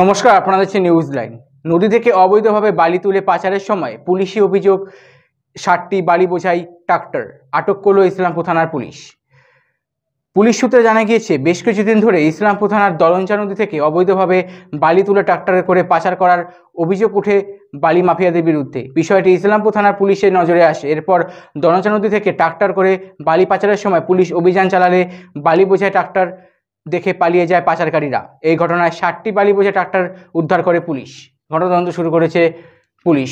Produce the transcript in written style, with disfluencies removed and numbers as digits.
নমস্কার, আপনারা দেখছেন নিউজ লাইন। নদী থেকে অবৈধভাবে বালি তুলে পাচারের সময় পুলিশি অভিযোগ 60টি বালি বোঝাই ট্রাক্টর আটক করল ইসলামপুর থানার পুলিশ। পুলিশ সূত্রে জানা গিয়েছে, বেশ কিছুদিন ধরে ইসলামপুর থানার দরঞ্চা নদী থেকে অবৈধভাবে বালি তুলে ট্রাক্টরে করে পাচার করার অভিযোগ উঠে বালি মাফিয়াদের বিরুদ্ধে। বিষয়টি ইসলামপুর থানার পুলিশের নজরে আসে। এরপর দরঞ্চা নদী থেকে ট্রাক্টর করে বালি পাচারের সময় পুলিশ অভিযান চালালে বালি বোঝাই ট্রাক্টর দেখে পালিয়ে যায় পাচারকারীরা। এই ঘটনায় 60টি বালি বোঝাই ট্রাক্টর উদ্ধার করে পুলিশ। ঘটনা তদন্ত শুরু করেছে পুলিশ।